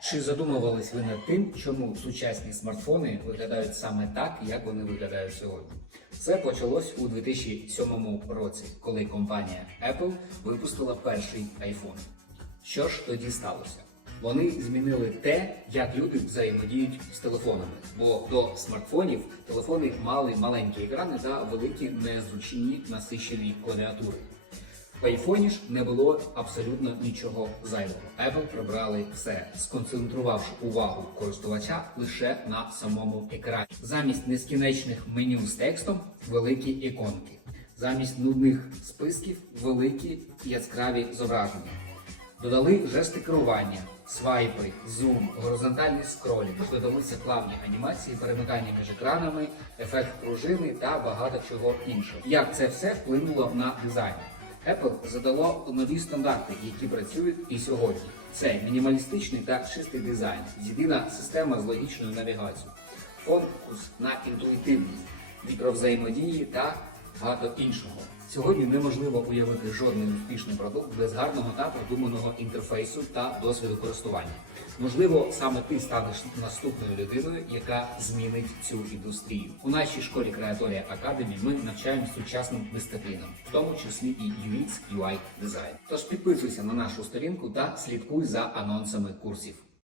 Чи задумувались ви над тим, чому сучасні смартфони виглядають саме так, як вони виглядають сьогодні? Все почалось у 2007 році, коли компанія Apple випустила перший iPhone. Що ж тоді сталося? Вони змінили те, як люди взаємодіють з телефонами. Бо до смартфонів телефони мали маленькі екрани та великі незручні насичені клавіатури. В айфоні ж не було абсолютно нічого зайвого. Apple прибрали все, сконцентрувавши увагу користувача лише на самому екрані. Замість нескінченних меню з текстом великі іконки. Замість нудних списків великі яскраві зображення. Додали жести керування, свайпи, зум, горизонтальний скролінг, додалися плавні анімації, перемикання між екранами, ефект пружини та багато чого іншого. Як це все вплинуло на дизайн? Apple задало нові стандарти, які працюють і сьогодні. Це мінімалістичний та чистий дизайн, єдина система з логічною навігацією, фокус на інтуїтивність, мікровзаємодії та багато іншого. Сьогодні неможливо уявити жодний успішний продукт без гарного та продуманого інтерфейсу та досвіду користування. Можливо, саме ти станеш наступною людиною, яка змінить цю індустрію. У нашій школі Креаторія Академі ми навчаємо сучасним дисциплінам, в тому числі і UX, UI дизайн. Тож підписуйся на нашу сторінку та слідкуй за анонсами курсів.